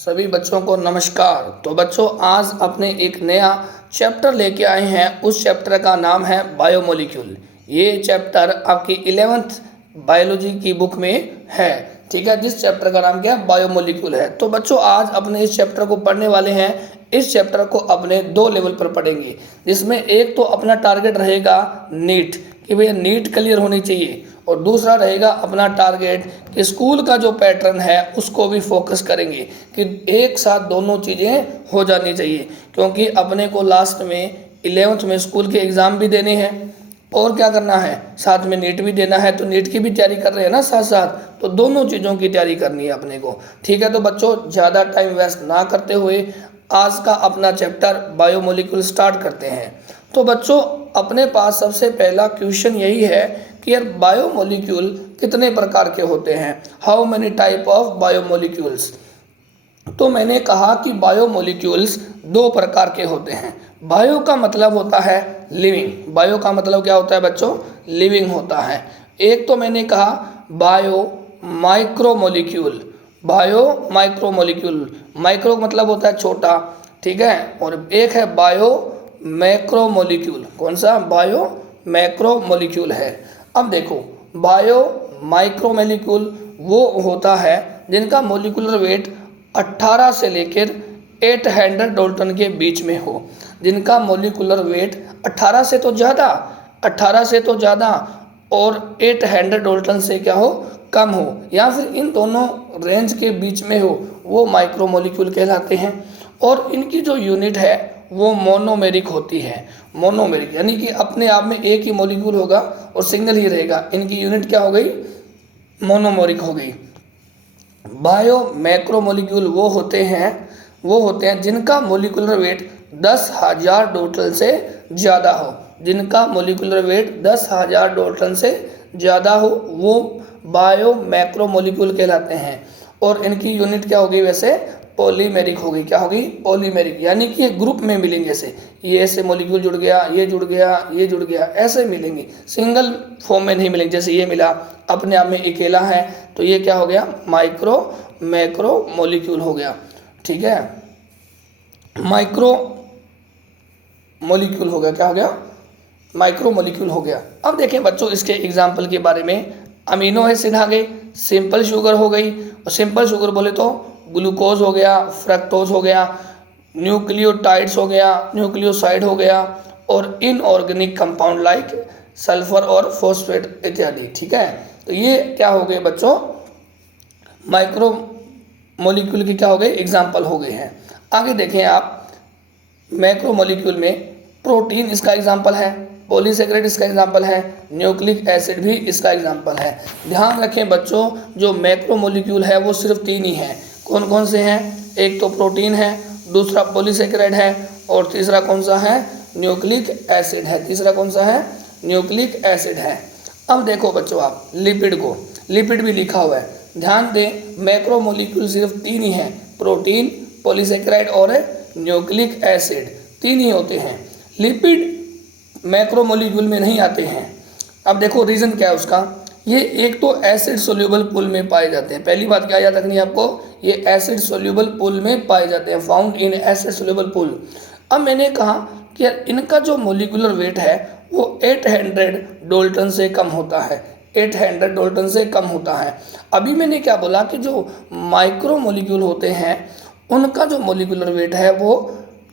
सभी बच्चों को नमस्कार। तो बच्चों आज अपने एक नया चैप्टर लेके आए हैं। उस चैप्टर का नाम है बायोमोलिक्यूल। ये चैप्टर आपकी 11th बायोलॉजी की बुक में है। ठीक है, जिस चैप्टर का नाम क्या है, बायोमोलिक्यूल है। तो बच्चों आज अपने इस चैप्टर को पढ़ने वाले हैं। इस चैप्टर को अपने 2 लेवल पर पढ़ेंगे, जिसमें एक तो अपना टारगेट रहेगा नीट कि भैया नीट क्लियर होनी चाहिए, और दूसरा रहेगा अपना टारगेट कि स्कूल का जो पैटर्न है उसको भी फोकस करेंगे कि एक साथ दोनों चीज़ें हो जानी चाहिए, क्योंकि अपने को लास्ट में 11th में स्कूल के एग्ज़ाम भी देने हैं और क्या करना है, साथ में नीट भी देना है। तो नीट की भी तैयारी कर रहे हैं ना साथ साथ, तो दोनों चीज़ों की तैयारी करनी है अपने को। ठीक है, तो बच्चों ज़्यादा टाइम वेस्ट ना करते हुए आज का अपना चैप्टर बायोमोलिक्यूल स्टार्ट करते हैं। तो बच्चों अपने पास सबसे पहला क्वेश्चन यही है कि यार बायोमोलिक्यूल कितने प्रकार के होते हैं, how many type of biomolecules. तो मैंने कहा कि बायोमोलिक्यूल्स 2 प्रकार के होते हैं। बायो का मतलब होता है लिविंग। बायो का मतलब क्या होता है बच्चों, लिविंग होता है। एक तो मैंने कहा bio micromolecule. Bio micromolecule, micro मतलब होता है छोटा, ठीक है, और एक है बायो मैक्रोमोलिक्यूल। कौन सा, बायो मैक्रोमोलिक्यूल है। अब देखो बायो माइक्रोमोलिक्यूल वो होता है जिनका मोलिकुलर वेट 18 से लेकर 800 डाल्टन के बीच में हो। जिनका मोलिकुलर वेट 18 से तो ज़्यादा, 18 से तो ज़्यादा और 800 डाल्टन से क्या हो, कम हो, या फिर इन दोनों रेंज के बीच में हो, वो माइक्रोमोलिक्यूल कहलाते हैं। और इनकी जो यूनिट है वो मोनोमेरिक होती है। मोनोमेरिक यानी कि अपने आप में एक ही मोलिक्यूल होगा और सिंगल ही रहेगा। इनकी यूनिट क्या हो गई, मोनोमेरिक हो गई। बायो मैक्रोमोलिक्यूल वो होते हैं जिनका मोलिकुलर वेट 10,000 डाल्टन से ज़्यादा हो। जिनका मोलिकुलर वेट 10,000 डाल्टन से ज़्यादा हो वो बायो मैक्रोमोलिक्यूल कहलाते हैं। और इनकी यूनिट क्या होगी, वैसे पॉलीमेरिक होगी। क्या होगी, पॉलीमेरिक, यानी कि ये ग्रुप में मिलेंगे। जैसे ये ऐसे मॉलिक्यूल जुड़ गया, ये जुड़ गया, ये जुड़ गया, ऐसे मिलेंगे, सिंगल फॉर्म में नहीं मिलेंगे। जैसे ये मिला अपने आप में अकेला है, तो ये क्या हो गया, माइक्रो मैक्रो मॉलिक्यूल हो गया। ठीक है, माइक्रो मॉलिक्यूल हो गया, क्या हो गया, माइक्रो मॉलिक्यूल हो गया। अब देखें बच्चों इसके एग्जाम्पल के बारे में। अमीनो एसिड आ गए, सिंपल शुगर हो गई, और सिंपल शुगर बोले तो ग्लूकोज हो गया, फ्रक्टोज हो गया, न्यूक्लियोटाइड्स हो गया, न्यूक्लियोसाइड हो गया, और इनऑर्गेनिक कंपाउंड लाइक सल्फर और फॉस्फेट इत्यादि। ठीक है, तो ये क्या हो गए बच्चों, माइक्रो मॉलिक्यूल की क्या हो गए, एग्जाम्पल हो गए हैं। आगे देखें आप, मैक्रो मॉलिक्यूल में प्रोटीन इसका एग्जाम्पल है, पॉलीसेकेराइड इसका एग्जाम्पल है, न्यूक्लिक एसिड भी इसका एग्जाम्पल है। ध्यान रखें बच्चों, जो मैक्रो मॉलिक्यूल है वो सिर्फ 3 ही हैं। कौन कौन से हैं, एक तो प्रोटीन है, दूसरा पॉलीसेकेराइड है, और तीसरा कौन सा है, न्यूक्लिक एसिड है। तीसरा कौन सा है, न्यूक्लिक एसिड है। अब देखो बच्चों आप लिपिड को, लिपिड भी लिखा हुआ है, ध्यान दें। मैक्रो मॉलिक्यूल सिर्फ 3 ही हैं, प्रोटीन, पॉलीसेकेराइड और न्यूक्लिक एसिड, 3 ही होते हैं। लिपिड मैक्रो मॉलिक्यूल में नहीं आते हैं। अब देखो रीज़न क्या है उसका, ये एक तो एसिड सोल्यूबल पूल में पाए जाते हैं। पहली बात क्या याद रखनी है आपको, ये एसिड सोल्यूबल पूल में पाए जाते हैं, found in acid soluble pool. अब मैंने कहा कि इनका जो मोलिकुलर वेट है वो 800 डाल्टन से कम होता है, 800 डाल्टन से कम होता है। अभी मैंने क्या बोला कि जो माइक्रो मोलिक्यूल होते हैं उनका जो मोलिकुलर वेट है वो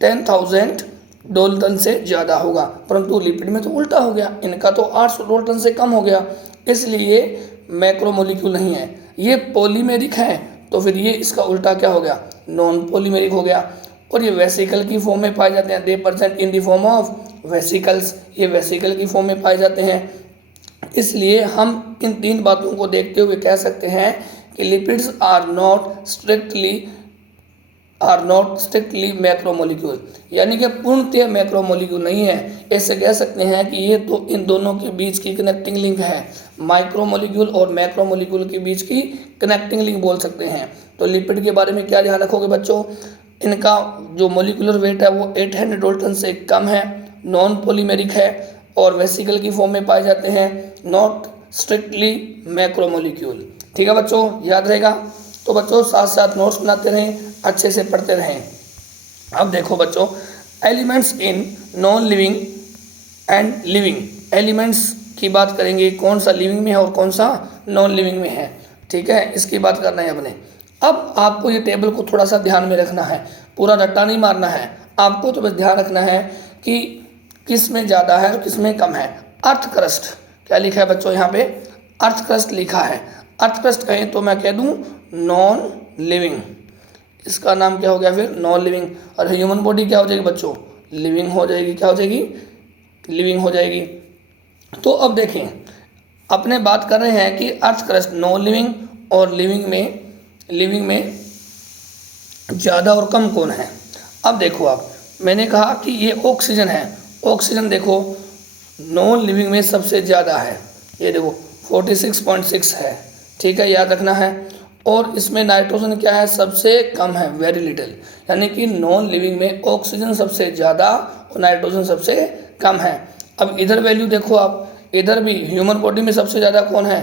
10,000 डाल्टन से ज़्यादा होगा, परंतु लिपिड में तो उल्टा हो गया, इनका तो 800 डाल्टन से कम हो गया, इसलिए मैक्रो मोलिक्यूल नहीं है। ये पॉलीमेरिक है, तो फिर ये इसका उल्टा क्या हो गया, नॉन पॉलीमेरिक हो गया। और ये वेसिकल की फॉर्म में पाए जाते हैं, दे present in the form of vesicles, ये वेसिकल की फॉर्म में पाए जाते हैं। इसलिए हम इन 3 बातों को देखते हुए कह सकते हैं कि lipids are not strictly macromolecule, यानी कि पूर्णतः मैक्रोमोलिक्यूल नहीं है। ऐसे कह सकते हैं कि ये तो इन दोनों के बीच की कनेक्टिंग लिंक है, माइक्रोमोलिक्यूल और मैक्रोमोलिक्यूल के बीच की कनेक्टिंग लिंक बोल सकते हैं। तो लिपिड के बारे में क्या ध्यान रखोगे बच्चों, इनका जो मोलिकुलर वेट है वो 800 डाल्टन से कम है, नॉन पॉलीमेरिक है, और वेसिकल की फॉर्म में पाए जाते हैं, नॉट स्ट्रिक्टली मैक्रोमोलिक्यूल। ठीक है बच्चों, याद रहेगा। तो बच्चों साथ साथ नोट्स बनाते रहें, अच्छे से पढ़ते रहें। अब देखो बच्चों, elements in non living and living. Elements की बात करेंगे, कौन सा लिविंग में है और कौन सा नॉन लिविंग में है, ठीक है, इसकी बात करना है अपने। अब आपको ये टेबल को थोड़ा सा ध्यान में रखना है, पूरा रट्टा नहीं मारना है आपको, तो बस ध्यान रखना है कि किस में ज़्यादा है और किस में कम है। अर्थ क्रस्ट क्या लिखा है बच्चों, यहाँ पे अर्थ क्रस्ट लिखा है। अर्थ क्रस्ट कहें तो मैं कह दूँ नॉन लिविंग, इसका नाम क्या हो गया फिर, नॉन लिविंग। और ह्यूमन बॉडी क्या हो जाएगी बच्चों, लिविंग हो जाएगी। क्या हो जाएगी, लिविंग हो जाएगी। तो अब देखें, अपने बात कर रहे हैं कि अर्थ क्रस्ट नॉन लिविंग और लिविंग में ज़्यादा और कम कौन है। अब देखो आप, मैंने कहा कि ये ऑक्सीजन है, ऑक्सीजन देखो नॉन लिविंग में सबसे ज़्यादा है, ये देखो 46.6 है, ठीक है, याद रखना है। और इसमें नाइट्रोजन क्या है, सबसे कम है, वेरी लिटिल, यानी कि नॉन लिविंग में ऑक्सीजन सबसे ज़्यादा और नाइट्रोजन सबसे कम है। अब इधर वैल्यू देखो आप, इधर भी ह्यूमन बॉडी में सबसे ज़्यादा कौन है,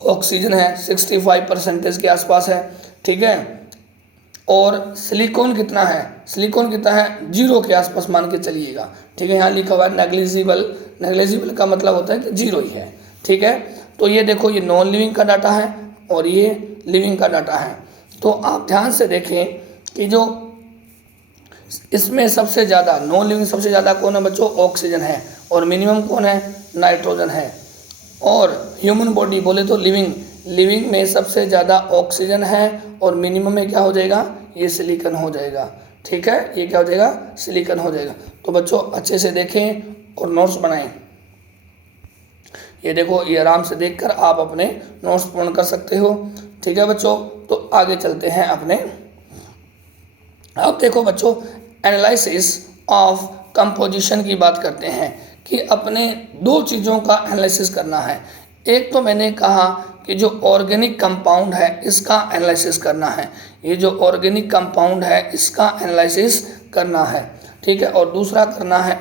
ऑक्सीजन है, 65% के आसपास है, ठीक है। और सिलिकॉन कितना है, सिलिकॉन कितना है, 0 के आसपास मान के चलिएगा, ठीक है। यहाँ लिखा हुआ है नेग्लिजिबल, नेग्लिजिबल का मतलब होता है कि 0 ही है, ठीक है। तो ये देखो, ये नॉन लिविंग का डाटा है और ये लिविंग का डाटा है। तो आप ध्यान से देखें कि जो इसमें सबसे ज़्यादा नॉन लिविंग सबसे ज़्यादा कौन है बच्चों, ऑक्सीजन है, और मिनिमम कौन है, नाइट्रोजन है। और ह्यूमन बॉडी बोले तो लिविंग में सबसे ज़्यादा ऑक्सीजन है और मिनिमम में क्या हो जाएगा, ये सिलिकॉन हो जाएगा, ठीक है, ये क्या हो जाएगा, सिलिकॉन हो जाएगा। तो बच्चों अच्छे से देखें और नोट्स बनाएं। ये देखो, ये आराम से देखकर आप अपने नोट्स पूर्ण कर सकते हो, ठीक है बच्चों। तो आगे चलते हैं अपने। अब देखो बच्चों, एनालिसिस ऑफ कंपोजिशन की बात करते हैं कि अपने दो चीज़ों का एनालिसिस करना है। एक तो मैंने कहा कि जो ऑर्गेनिक कंपाउंड है इसका एनालिसिस करना है, ये जो ऑर्गेनिक कंपाउंड है इसका एनालिसिस करना है, ठीक है। और दूसरा करना है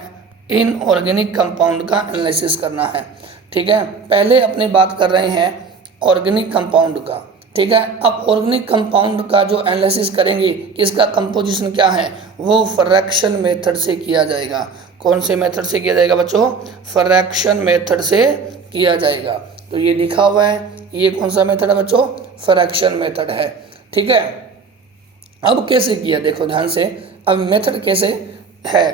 इनऑर्गेनिक कंपाउंड का एनालिसिस करना है, ठीक है। पहले अपने बात कर रहे हैं ऑर्गेनिक कंपाउंड का, ठीक है। अब ऑर्गेनिक कंपाउंड का जो एनालिसिस करेंगे, इसका कंपोजिशन क्या है, वो फ्रैक्शन मेथड से किया जाएगा। कौन से मेथड से किया जाएगा बच्चों, फ्रैक्शन मेथड से किया जाएगा। तो ये लिखा हुआ है, ये कौन सा मेथड है बच्चों, फ्रैक्शन मेथड है, ठीक है। अब कैसे किया देखो ध्यान से, अब मेथड कैसे है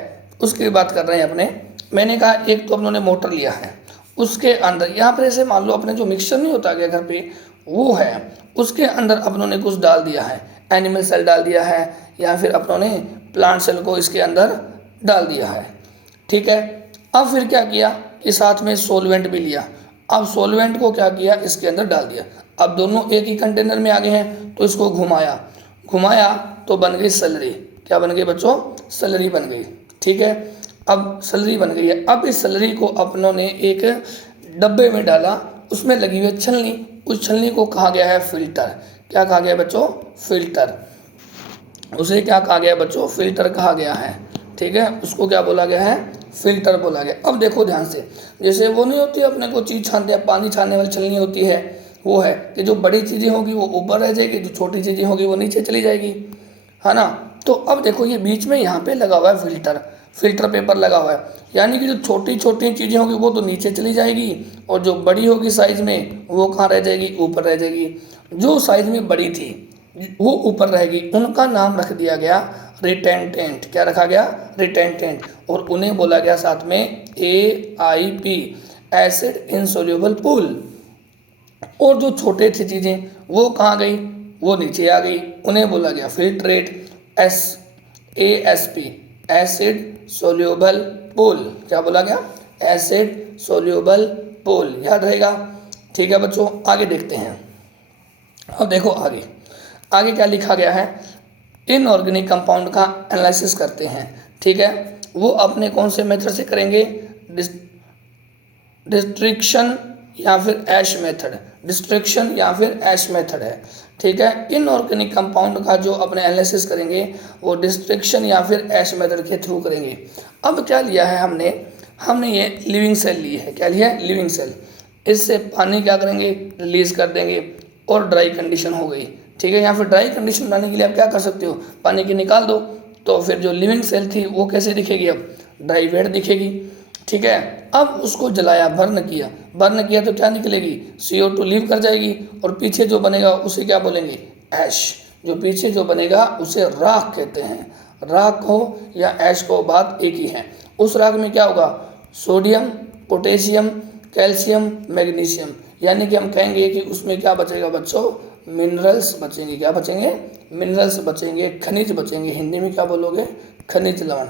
उसकी बात कर रहे हैं अपने। मैंने कहा एक तो अपनों ने मोटर लिया है, उसके अंदर यहाँ पर ऐसे मान लो अपने जो मिक्सचर नहीं होता क्या घर पे, वो है, उसके अंदर अपनों ने कुछ डाल दिया है, एनिमल सेल डाल दिया है या फिर अपनों ने प्लांट सेल को इसके अंदर डाल दिया है, ठीक है। अब फिर क्या किया कि साथ में सोलवेंट भी लिया, अब सोलवेंट को क्या किया, इसके अंदर डाल दिया। अब दोनों एक ही कंटेनर में आ गए हैं, तो इसको घुमाया तो बन गई सलरी। क्या बन गई बच्चों, सलरी बन गई, ठीक है। अब सलरी बन गई है, अब इस सलरी को अपनों ने एक डब्बे में डाला, उसमें लगी हुई है छलनी, उस छलनी को कहा गया है फिल्टर। क्या कहा गया बच्चों, फिल्टर। उसे क्या कहा गया बच्चों, फिल्टर कहा गया है, ठीक है। उसको क्या बोला गया है, फिल्टर बोला गया। अब देखो ध्यान से, जैसे वो नहीं होती अपने को चीज़ छानते हैं, पानी छानने वाली छलनी होती है, वो है कि जो बड़ी चीज़ें होगी वो ऊपर रह जाएगी, जो छोटी चीज़ें होगी वो नीचे चली जाएगी, है ना। तो अब देखो ये बीच में यहाँ पे लगा हुआ है फिल्टर पेपर लगा हुआ है, यानी कि जो छोटी छोटी चीज़ें होगी वो तो नीचे चली जाएगी और जो बड़ी होगी साइज़ में वो कहाँ रह जाएगी, ऊपर रह जाएगी। जो साइज़ में बड़ी थी वो ऊपर रहेगी, उनका नाम रख दिया गया रिटेंटेंट। क्या रखा गया, रिटेंटेंट। और उन्हें बोला गया साथ में AIP, एसिड इनसोल्यूबल पूल। और जो छोटे थे चीज़ें वो कहाँ गई, वो नीचे आ गई, उन्हें बोला गया filtrate. ASP, acid soluble pool. क्या बोला गया, एसिड सोल्यूबल पूल, याद रहेगा, ठीक है बच्चों। आगे देखते हैं। अब देखो आगे क्या लिखा गया है, इनऑर्गेनिक कंपाउंड का एनालिसिस करते हैं, ठीक है। वो अपने कौन से मेथड से करेंगे, डिस्ट्रिक्शन या फिर ऐश मेथड, डिस्ट्रिक्शन या फिर ऐश मेथड है, ठीक है। इनऑर्गेनिक कंपाउंड का जो अपने एनालिसिस करेंगे वो डिस्ट्रिक्शन या फिर ऐश मेथड के थ्रू करेंगे। अब क्या लिया है हमने ये लिविंग सेल ली है। क्या लिया है, लिविंग सेल। इससे पानी क्या करेंगे, रिलीज कर देंगे और ड्राई कंडीशन हो गई, ठीक है। या फिर ड्राई कंडीशन बनाने के लिए आप क्या कर सकते हो, पानी की निकाल दो, तो फिर जो लिविंग सेल थी वो कैसे दिखेगी, अब ड्राई वेट दिखेगी, ठीक है। अब उसको जलाया, बर्न किया तो क्या निकलेगी, CO2 लीव कर जाएगी, और पीछे जो बनेगा उसे क्या बोलेंगे, ऐश। जो पीछे जो बनेगा उसे राख कहते हैं। राख हो या ऐश को, बात एक ही है। उस राख में क्या होगा, सोडियम, पोटेशियम, कैल्शियम, मैग्नीशियम, यानी कि हम कहेंगे कि उसमें क्या बचेगा बच्चों, मिनरल्स बचेंगे। क्या बचेंगे, मिनरल्स बचेंगे, खनिज बचेंगे। हिंदी में क्या बोलोगे, खनिज लवण,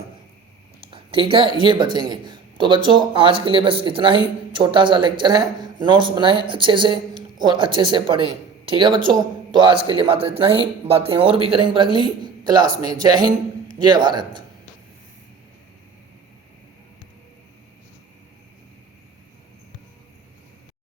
ठीक है, ये बचेंगे। तो बच्चों आज के लिए बस इतना ही, छोटा सा लेक्चर है। नोट्स बनाएं अच्छे से और अच्छे से पढ़ें, ठीक है बच्चों। तो आज के लिए मात्र इतना ही, बातें और भी करेंगे अगली क्लास में। जय हिंद, जय भारत।